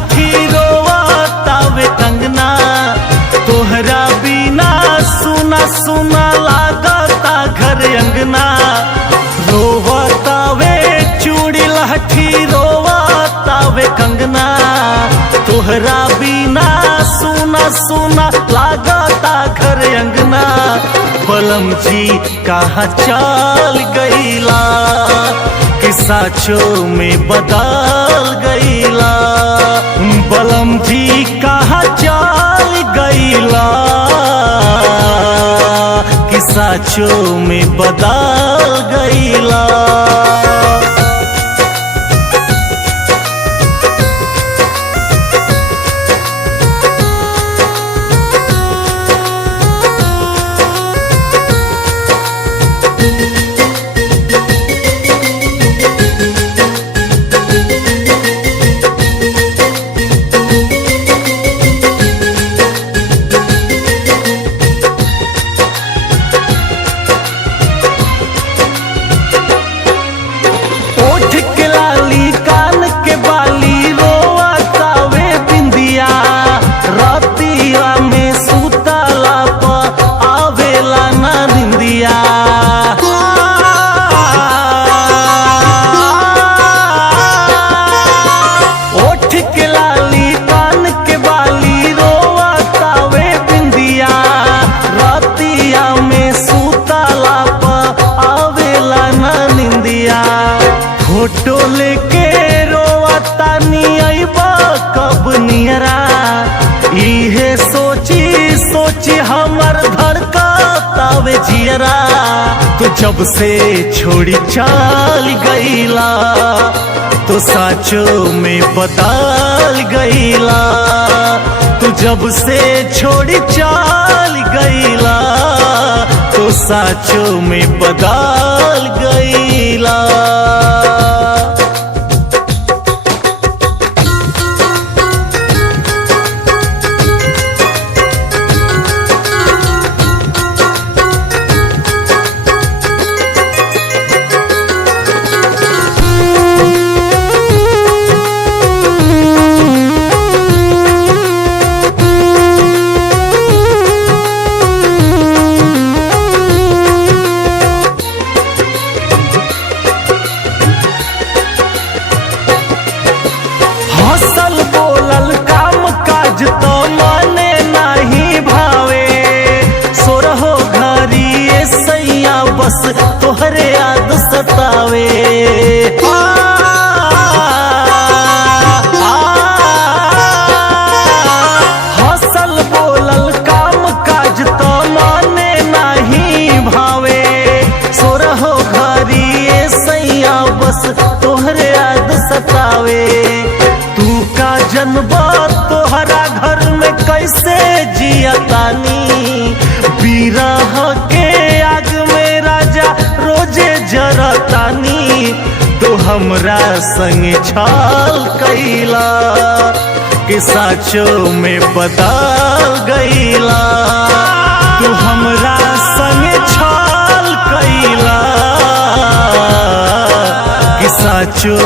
लाठी रोवतावे कंगना, तोहरा बिना सुना सुना लागता घर अंगना। रोवतावे चूड़ी लाठी रोवतावे कंगना, तोहरा बिना सुना सुना लागता घर अंगना। बलम जी कहाँ चल गईला कि साचो में बदल गईला। बलम जी कहाँ चल गईला कि साचो में बदल गईला। फोटो लेके रोवतानी अइबा कब नियरा, इहे सोची सोची हमर धड़कतावे जियरा। तो जब से छोड़ी चल गईला तो साचो में बदल गईला। तो जब से छोड़ी चल गईला तो साचो में बदल गईला। हसल बोलल काम काज तो मने नहीं भावे, सोरहो घरी सैया बस तोहरे याद सतावे। हसल बोलल काम काज तो मने नहीं भावे, सोरहो घरी सैया बस तोहरे याद सतावे। जनबा तोहरा घर में कैसे जियतानी, बिरह के आग में राजा रोजे जरतानी। तो हमरा संग छल कैला कि साचो में बदल गईला। तो हमरा संग छल कैला कि साचो